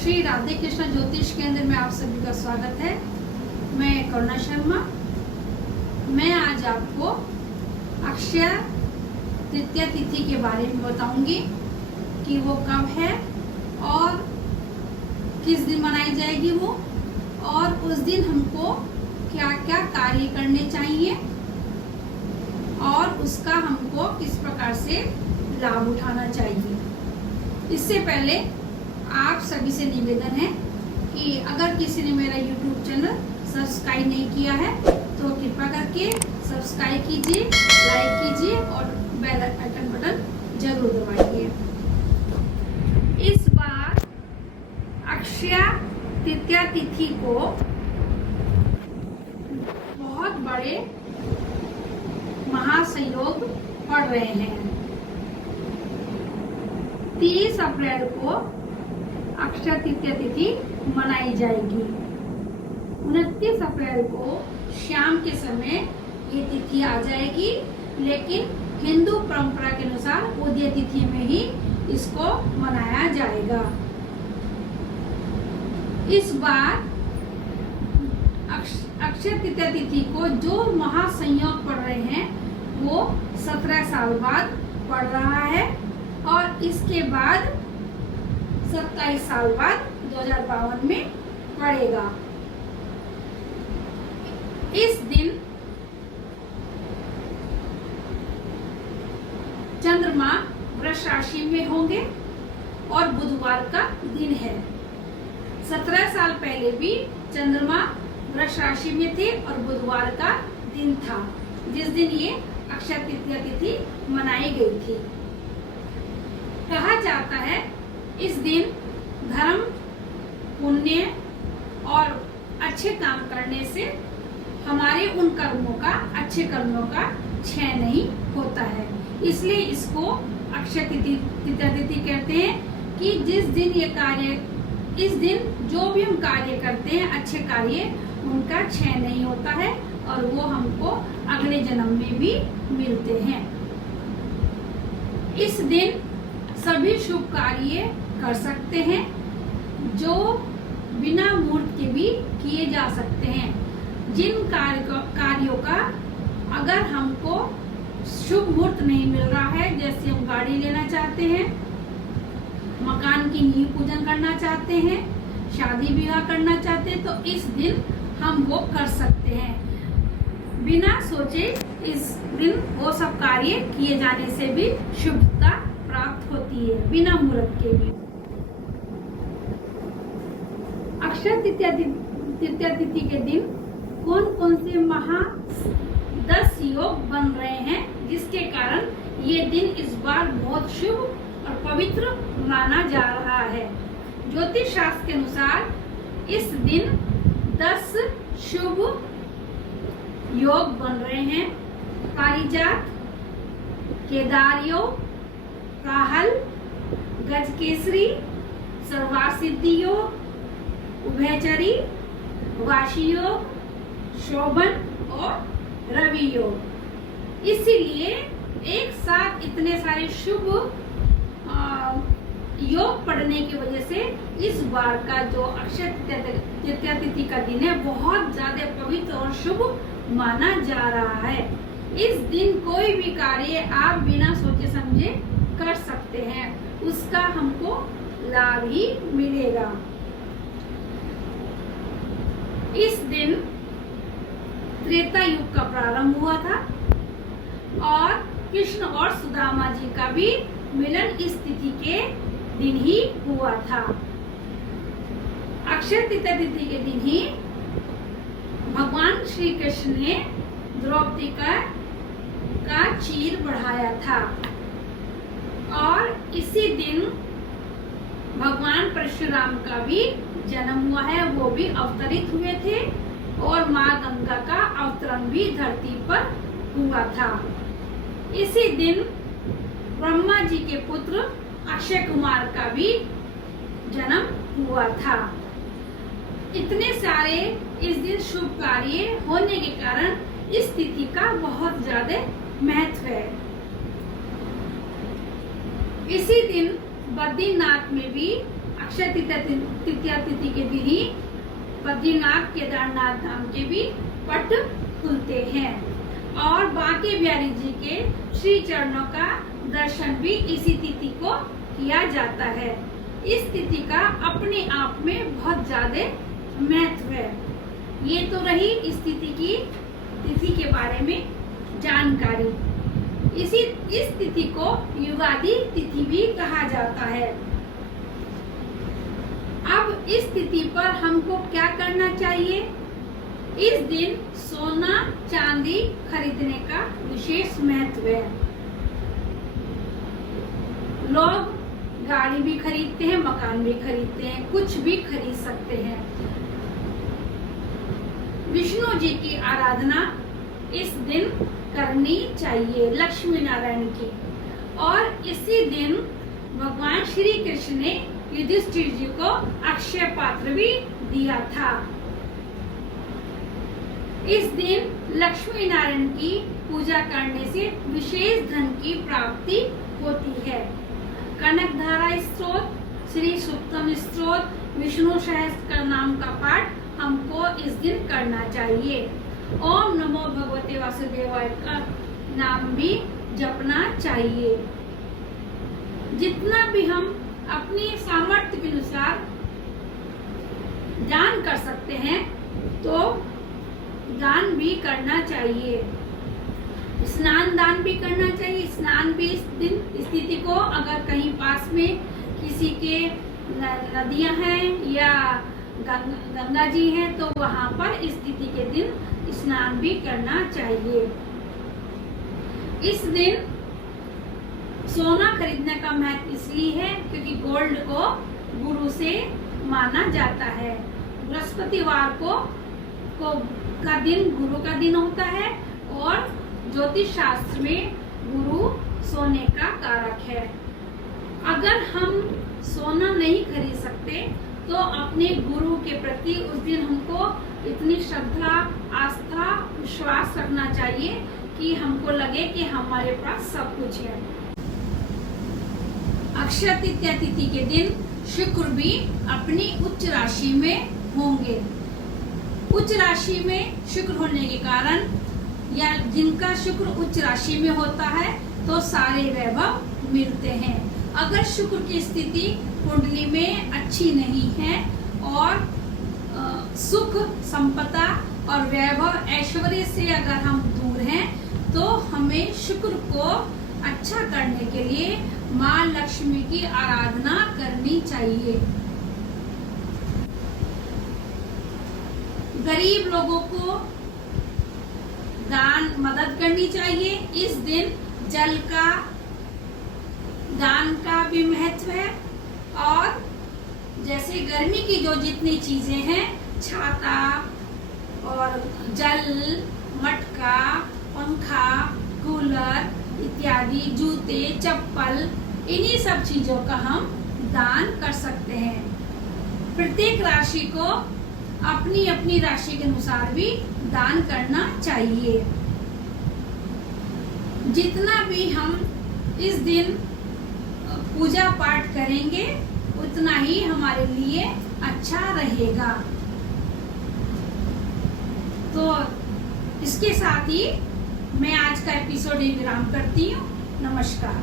श्री राधे कृष्ण ज्योतिष केंद्र में आप सभी का स्वागत है। मैं करुणा शर्मा। मैं आज आपको अक्षय तृतीया तिथि के बारे में बताऊंगी कि वो कब है और किस दिन मनाई जाएगी वो, और उस दिन हमको क्या क्या कार्य करने चाहिए और उसका हमको किस प्रकार से लाभ उठाना चाहिए। इससे पहले आप सभी से निवेदन है कि अगर किसी ने मेरा YouTube चैनल सब्सक्राइब नहीं किया है तो कृपया करके सब्सक्राइब कीजिए, लाइक कीजिए और बेल आइकन बटन जरूर दबाइए। इस बार अक्षय तृतीया तिथि को बहुत बड़े महासंयोग पड़ रहे हैं। 30 अप्रैल को अक्षय तृतीया तिथि मनाई जाएगी। 29 अप्रैल को शाम के समय ये तिथि आ जाएगी, लेकिन हिंदू परंपरा के अनुसार उदय तिथि में ही इसको मनाया जाएगा। इस बार अक्षय तृतीया तिथि को जो महासंयोग पड़ रहे हैं वो 17 साल बाद पड़ रहा है और इसके बाद 27 साल बाद 2052 में पड़ेगा। इस दिन चंद्रमा वृष राशि में होंगे और बुधवार का दिन है। 17 साल पहले भी चंद्रमा वृष राशि में थे और बुधवार का दिन था जिस दिन ये अक्षय तृतीया तिथि मनाई गई थी। कहा जाता है इस दिन धर्म, पुण्य और अच्छे काम करने से हमारे उन कर्मों का, अच्छे कर्मों का क्षय नहीं होता है। इसलिए इसको अक्षय तृतीया तिथि कहते हैं कि जिस दिन ये कार्य, इस दिन जो भी हम कार्य करते हैं अच्छे कार्य, उनका क्षय नहीं होता है और वो हमको अगले जन्म में भी मिलते हैं। इस दिन सभी शुभ कार्य कर सकते हैं जो बिना मुहूर्त के भी किए जा सकते हैं। जिन कार्यों का अगर हमको शुभ मुहूर्त नहीं मिल रहा है, जैसे हम गाड़ी लेना चाहते हैं, मकान की नींव पूजन करना चाहते हैं, शादी विवाह करना चाहते हैं, तो इस दिन हम वो कर सकते हैं। बिना सोचे इस दिन वो सब कार्य किए जाने से भी शुभता प्राप्त होती है, बिना मुहूर्त के भी। अक्षय तृतीया तिथि के दिन कौन कौन से 10 योग बन रहे हैं, जिसके कारण ये दिन इस बार बहुत शुभ और पवित्र माना जा रहा है। ज्योतिष शास्त्र के अनुसार इस दिन 10 शुभ योग बन रहे हैं। पारिजात, केदार योग, काहल, गजकेसरी, सर्वासिद्धि योग, उभयचरी, वाशी योग, शोभन और रवि योग। इसीलिए एक साथ इतने सारे शुभ योग पढ़ने की वजह से इस बार का जो अक्षय तृतीया तिथि का दिन है बहुत ज्यादा पवित्र और शुभ माना जा रहा है। इस दिन कोई भी कार्य आप बिना सोचे समझे कर सकते हैं, उसका हमको लाभ ही मिलेगा। इस दिन त्रेता युग का प्रारंभ हुआ था और कृष्ण और सुदामा जी का भी मिलन इस तिथि के दिन ही हुआ था। अक्षय तृतीया तिथि के दिन ही भगवान श्री कृष्ण ने द्रौपदी का चीर बढ़ाया था और इसी दिन भगवान परशुराम का भी जन्म हुआ है। वो भी अवतरित हुए थे और माँ गंगा का अवतरण भी धरती पर हुआ था। इसी दिन ब्रह्मा जी के पुत्र अक्षय कुमार का भी जन्म हुआ था। इतने सारे इस दिन शुभ कार्य होने के कारण इस तिथि का बहुत ज्यादा महत्व है। इसी दिन बद्रीनाथ में भी अक्षय तृतीया तिथि के दिन ही बद्रीनाथ केदारनाथ धाम के भी पट खुलते हैं और बांके बिहारी जी के श्री चरणों का दर्शन भी इसी तिथि को किया जाता है। इस तिथि का अपने आप में बहुत ज्यादा महत्व है। ये तो रही इस तिथि के बारे में जानकारी। इस तिथि को युगादि तिथि भी कहा जाता है। अब इस तिथि पर हमको क्या करना चाहिए? इस दिन सोना चांदी खरीदने का विशेष महत्व है। लोग गाड़ी भी खरीदते हैं, मकान भी खरीदते हैं, कुछ भी खरीद सकते हैं। विष्णु जी की आराधना इस दिन करनी चाहिए, लक्ष्मी नारायण की। और इसी दिन भगवान श्री कृष्ण ने युधिष्ठिर जी को अक्षय पात्र भी दिया था। इस दिन लक्ष्मी नारायण की पूजा करने से विशेष धन की प्राप्ति होती है। कनकधारा स्तोत्र, श्री सुक्तम स्तोत्र, विष्णु सहस्त्र नाम का पाठ हमको इस दिन करना चाहिए। ओम नमो भगवते वासुदेवाय का नाम भी जपना चाहिए। जितना भी हम अपनी सामर्थ्य के अनुसार दान कर सकते हैं तो दान भी करना चाहिए। स्नान दान भी करना चाहिए। स्नान भी इस दिन स्थिति को, अगर कहीं पास में किसी के नदियां हैं या गंगा जी हैं तो वहां पर इस तिथि के दिन स्नान भी करना चाहिए। इस दिन सोना खरीदने का महत्व इसलिए है क्योंकि गोल्ड को गुरु से माना जाता है। बृहस्पतिवार को का दिन गुरु का दिन होता है और ज्योतिष शास्त्र में गुरु सोने का कारक है। अगर हम सोना नहीं खरीद सकते तो अपने गुरु के प्रति उस दिन हमको इतनी श्रद्धा, आस्था, विश्वास रखना चाहिए कि हमको लगे कि हमारे पास सब कुछ है। अक्षय तृतीया तिथि के दिन शुक्र भी अपनी उच्च राशि में होंगे। उच्च राशि में शुक्र होने के कारण या जिनका शुक्र उच्च राशि में होता है तो सारे वैभव मिलते हैं। अगर शुक्र की स्थिति कुंडली में अच्छी नहीं है और सुख, संपदा और वैभव, ऐश्वर्य से अगर हम दूर हैं तो हमें शुक्र को अच्छा करने के लिए माँ लक्ष्मी की आराधना करनी चाहिए। गरीब लोगों को दान मदद करनी चाहिए। इस दिन जल का दान का भी महत्व है और जैसे गर्मी की जो जितनी चीजें हैं, छाता और जल, मटका, पंखा, कूलर इत्यादि, जूते, चप्पल, इन्हीं सब चीजों का हम दान कर सकते हैं। प्रत्येक राशि को अपनी अपनी राशि के अनुसार भी दान करना चाहिए। जितना भी हम इस दिन पूजा पाठ करेंगे उतना ही हमारे लिए अच्छा रहेगा। तो इसके साथ ही मैं आज का एपिसोड विराम करती हूँ। नमस्कार।